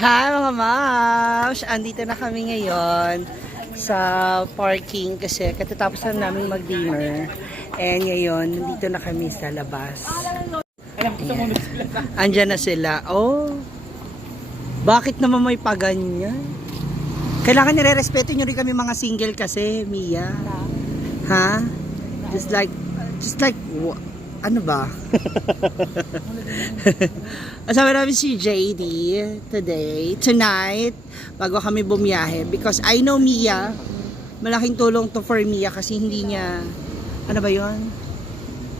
Hi mga mams! Andito na kami ngayon sa parking kasi katatapos na namin mag-dinner. And ngayon, nandito na kami sa labas. Ayan. Andyan na sila. Oh, bakit naman may paganyan? Kailangan nire-respeto nyo rin kami mga single kasi, Mia. Ha? Just like, ano ba? Kasama namin si JD tonight, bago kami bumiyahe. Because I know Mia, malaking tulong to for Mia kasi hindi niya, ano ba yon?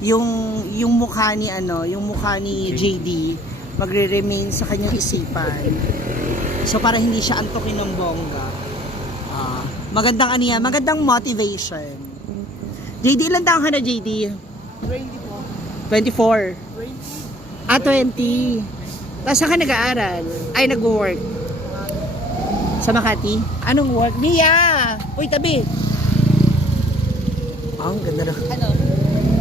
Yung mukha ni JD, magre-remain sa kanyang isipan. So para hindi siya antukin ng bongga. Magandang motivation. JD, ilan taon ka na, JD? 24. 20. Tapos saan ka nag-aaral? Ay, nag-work. Sa Makati? Anong work? Mia! Uy, tabi! Ang ganda na. Ano?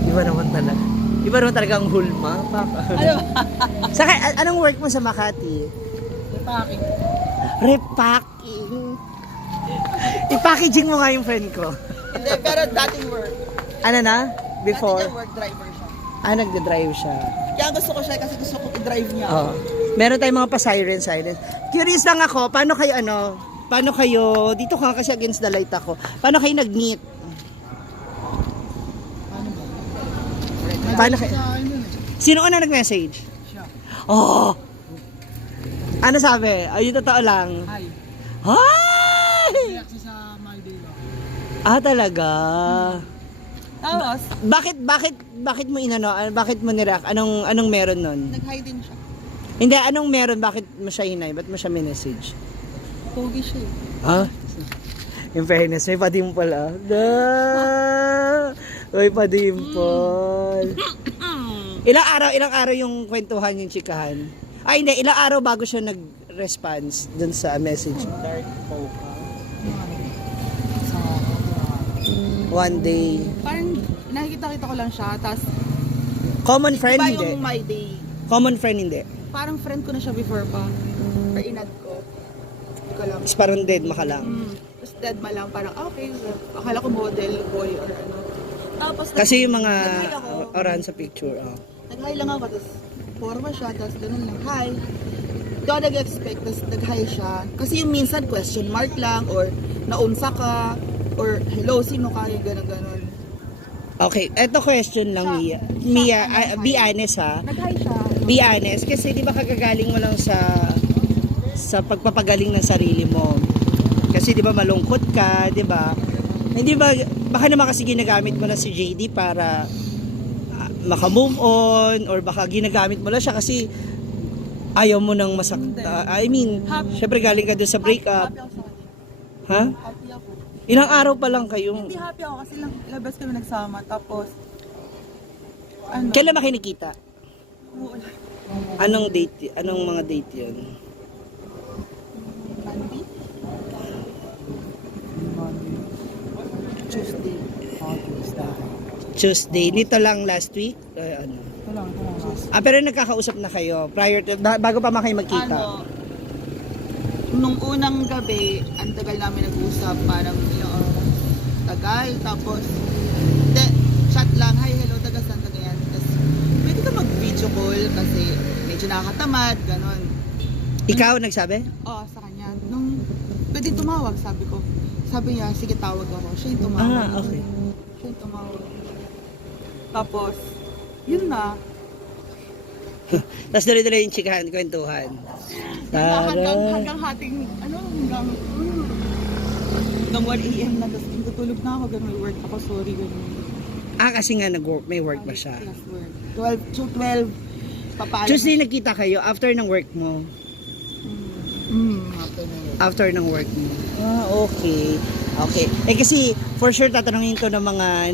Iba naman talaga ang hulma. Ano ba? Anong work mo sa Makati? Repacking. Repacking. I-packaging mo nga yung friend ko. Hindi, pero dating work. Ano na? Before? Dating work driver siya. Nagda-drive siya. Kaya gusto ko siya kasi gusto ko i-drive niya. Oh. Meron tayong mga pa-siren. Curious lang ako, paano kayo, dito ka kasi against the light ako, paano kayo nag-meet? Paano kayo? Sino una nag-message? Siya. Oh! Ano sabi? Ayun, totoo lang. Hi. Hi! React sa my day lang. Talaga? Tapos, Bakit mo bakit mo nireact? Anong meron nun? nag-hi din siya. Hindi, anong meron? Bakit mo siya hinay? Ba't mo siya minessage? Pogi siya eh. Ha? In fairness, may pa-dimple May pa-dimple. Ilang araw yung kwentuhan yung chikahan? Ay, hindi. Ilang araw bago siya nag-response dun sa message? Dark poke. One day. Parang nakikita ko lang siya, tapos Common friend, iba hindi. yung my day. Common friend, hindi. Parang friend ko na siya before pa. Or inad ko. Hindi ko lang. Tapos parang dead maka lang. Tapos dead ma lang, parang okay. Akala ko model, boy, or ano. Tapos Kasi yung mga nag-hi ako. oran sa picture. Nag-hi lang ako, tapos forma siya, tapos ganun lang, hi. Hindi ako nag-expect, tapos nag-hi siya. Kasi yung minsan question mark lang, or naunsa ka, or hello, sino ka, yung ganun-ganun. Okay, eto question lang, Mia. Mia, be honest ha. Nag-hi siya. Be honest, kasi di ba kagagaling mo lang sa pagpapagaling ng sarili mo. Kasi di ba malungkot ka, di ba? Hindi ba, baka naman kasi ginagamit mo na si JD para maka-move on, or baka ginagamit mo lang siya kasi ayaw mo nang masakta. Syempre galing ka doon sa breakup. Happy ako sa kanya. Ha? Happy ako. Ilang araw pa lang kayo. Hindi happy ako kasi labas kami nagsama, tapos ano? Kailan ba kayo nakita? Wala. Anong mga date yun? Monday? Tuesday. Tuesday. Nito lang last week? Ano? Ito lang. Pero nagkakausap na kayo prior to, bago pa man kayo magkita? Ano, nung unang gabi, ang tagal namin nag-usap, parang ilang oras. Tagal, tapos, chat lang, hi, hello, taga saan, taga yan. Tapos, pwede ka mag-video call kasi medyo nakakatamad, ganon. Ikaw nagsabi? Oo, sa kanya. Nung, pwede tumawag, sabi ko. Sabi niya, sige, tawag ako. Siya yung tumawag. Okay. Siya yung tumawag. Tapos, yun na. Tapos dali-dali yung chikahan, kwentuhan. Hanggang hating, hanggang 1 AM na, tapos tutulog na ako, ganun, may work ako, sorry, ganun. Kasi nga may work ba siya? Yes, work. 12, papaalam. Tuesday nagkita kayo after ng work mo? After ng work mo. Okay. Okay. Kasi for sure tatanungin to ng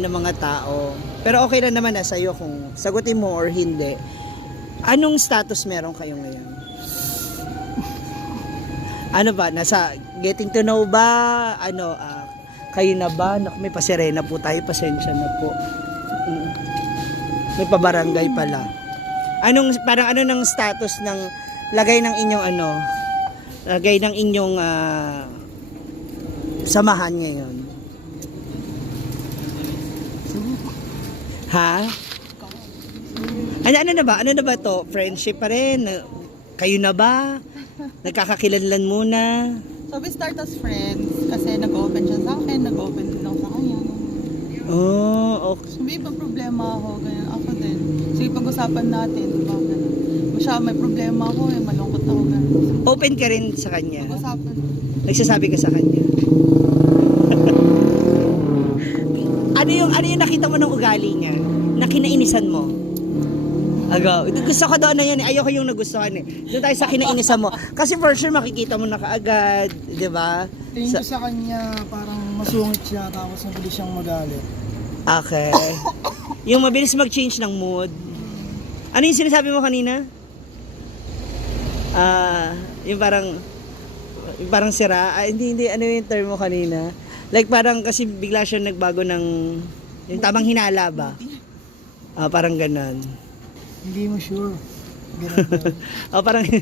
mga tao. Pero okay lang naman na sa'yo kung sagutin mo or hindi. Anong status meron kayo ngayon? Ano ba? Nasa getting to know ba? Kayo na ba? May pasirena po tayo. Pasensya na po. May pabarangay pala. Parang ano ng status ng lagay ng inyong Lagay ng inyong samahan ngayon. Ha? Ano na ba? Ano na ba to? Friendship pa rin? Kayo na ba? Nagkakakilanlan muna? So we start as friends kasi nag-open siya sa akin, nag-open din ako sa kanya. Oh, okay. So may ibang problema ako, ganyan ako din. Sige, pag-usapan natin, diba? Siya, may problema ako malungkot ako. Ganun. Open ka rin sa kanya? Pag-usapan. Nagsasabi ka sa kanya? ano yung nakita mo ng ugali niya? Na kinainisan mo? Agaw. Gusto ko doon na yan. Ayoko yung nagustuhan eh. Doon tayo sa kinainisan mo. Kasi for sure makikita mo na kaagad. Di ba? Tingin ko sa kanya, parang masungit siya, tapos mabilis siyang magalit. Okay. Yung mabilis mag-change ng mood. Ano yung sinasabi mo kanina? Yung parang sira. Hindi. Ano yung term mo kanina? Like parang kasi bigla siya nagbago ng yung tamang hinala ba? Parang ganon. Hindi mo sure. Ganun ba? Parang Ano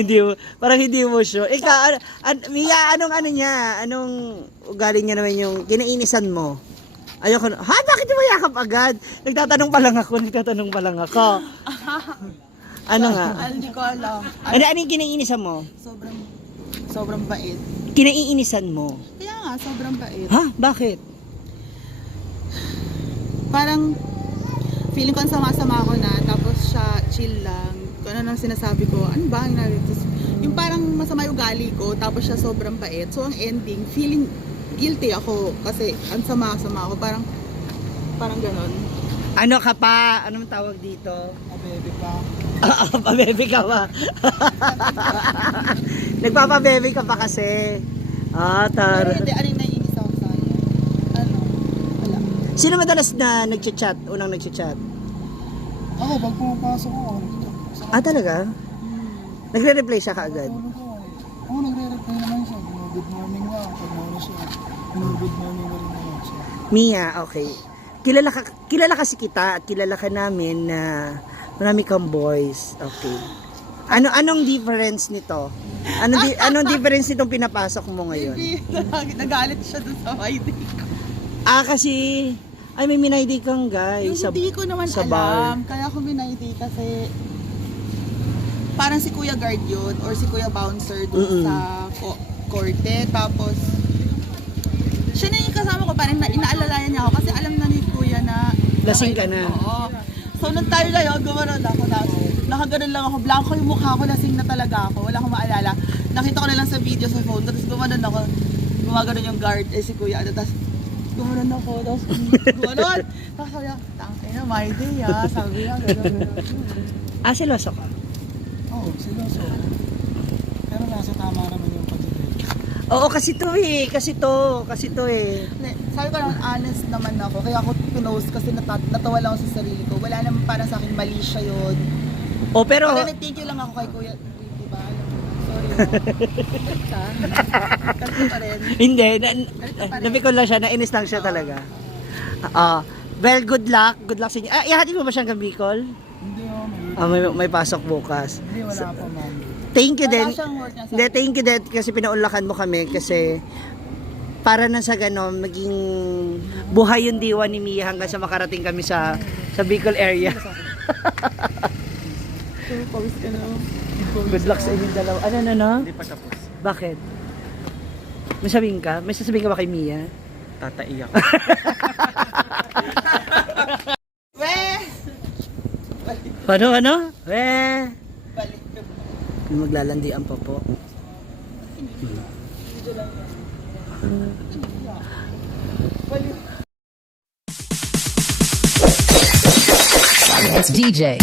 yun? parang hindi mo sure. Ikaw, Mia, anong ugali niya naman yung kinainisan mo? Ayoko na, bakit mo yakap agad? Nagtatanong pa lang ako. Ano nga? Hindi ko alam. Ano yung kinainisan mo? Sobrang bait. Kinaiinisan mo? Kaya nga, sobrang bait. Ha? Bakit? Parang feeling ko ang sama-sama ko na, tapos siya chill lang. Kung ano nang sinasabi ko, ano ba ang naritis? Yung parang masama yung ugali ko, tapos siya sobrang bait. So ang ending, feeling guilty ako kasi ang sama-sama ako. Parang ganon. Ano ka pa? Anong tawag dito? Mabebe pa. Pabebe ka ba? Nagpapabebe ka pa kasi. Pero hindi, ano yung naiinis ako sa kanya? Ano? Wala. Sino madalas na nagchat-chat? Unang nagchat-chat? Ako, pag pumapasok ako, Talaga? Nagre-reply siya kaagad? tulog ko. Ako, nagre-reply naman siya. Good morning nga. Pag muna siya. Good morning na rin naman siya. Mia, okay. Kilala kasi kita at kilala ka namin na marami kang boys. Okay. Anong difference nito? Anong difference nitong pinapasok mo ngayon? Hindi, nagalit siya dun sa ID ko. Kasi may minaydi kang guy Yung hindi ko naman sa alam. bar. Kaya ako minaydi kasi parang si Kuya Guard yun or si Kuya Bouncer dun sa korte. Tapos siya na yung kasama ko, parang inaalalayan niya ako kasi alam na ni Kuya na Lasing ka na. Oo. So nung tayo ngayon, gumanon ako na nakaganon lang ako, blanco yung mukha ko, lasing na talaga ako, wala akong maalala. Nakita ko na lang sa video sa phone, tapos gumanon ako, gumaganon yung guard, si Kuya, tapos gumanon ako, tapos gumanon. Tapos sabi niya, tangkay na, my day sabi niya, gano'n. Seloso ka? Oo, seryoso. Pero nasa tama naman yung pag-ibig. Oo, kasi to eh. Kasi to eh. Sabi ko lang, honest naman ako, kaya ako pinost kasi natawa lang ako sa sarili ko. Wala naman para sa akin, mali siya yun. Pero Kaya thank you lang ako kay Kuya, diba? Alam mo, sorry kasi pa rin. hindi, napikon lang siya, nainis lang siya talaga. Well, good luck sa inyo. Ihatid mo ba siyang Bicol? Hindi oh, May pasok bukas. Hindi, wala pa man. Thank you din. Wala siyang work niya sa Hindi, thank you din kasi pinaunlakan mo kami kasi para na sa ganon, maging buhay yung diwa ni Mia hanggang sa makarating kami sa Bicol area. pawis ka na. Good luck sa inyong dalawa. Ano? Hindi pa tapos. Bakit? May sasabihin ka? May sasabihin ka ba kay Mia? Tataiyak. Weh! Ano? Balik ka. Maglalandian pa po. It's DJ.